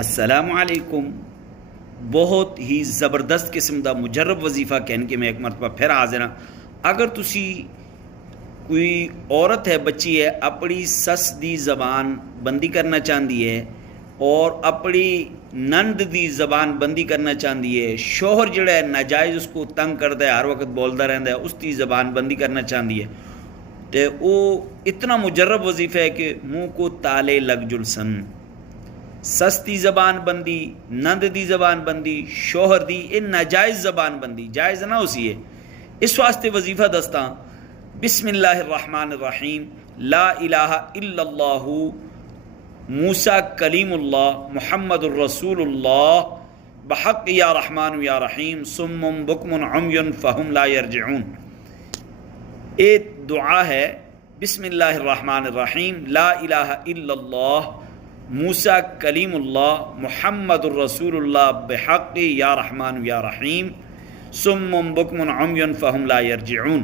السلام علیکم. بہت ہی زبردست قسم دا مجرب وظیفہ کہن کے میں ایک مرتبہ پھر حاضر ہاں. اگر تسی کوئی عورت ہے, بچی ہے, اپنی سس دی زبان بندی کرنا چاہتی ہے اور اپنی نند دی زبان بندی کرنا چاہتی ہے, شوہر جڑا ہے ناجائز اس کو تنگ کرتا ہے, ہر وقت بولتا رہتا ہے, اس دی زبان بندی کرنا چاہتی ہے, تو وہ اتنا مجرب وظیفہ ہے کہ منہ کو تالے لگ جلسن. سس دی زبان بندی, نند دی زبان بندی, شوہر دی ان ناجائز زبان بندی جائز نہ ہوسی ہے. اس واسطے وظیفہ دستاں بسم اللہ الرحمن الرحیم, لا الہ الا اللہ موسیٰ کلیم اللہ محمد الرسول اللہ بحق یا رحمان یا رحیم صم بکم عمی فہم لا یرجعون. ایک دعا ہے بسم اللہ الرحمن الرحیم, لا الہ الا اللہ موسیٰ کلیم اللہ محمد الرسول اللہ بحق یا رحمان یا رحیم صم بکم عمی فہم لا یرجعون.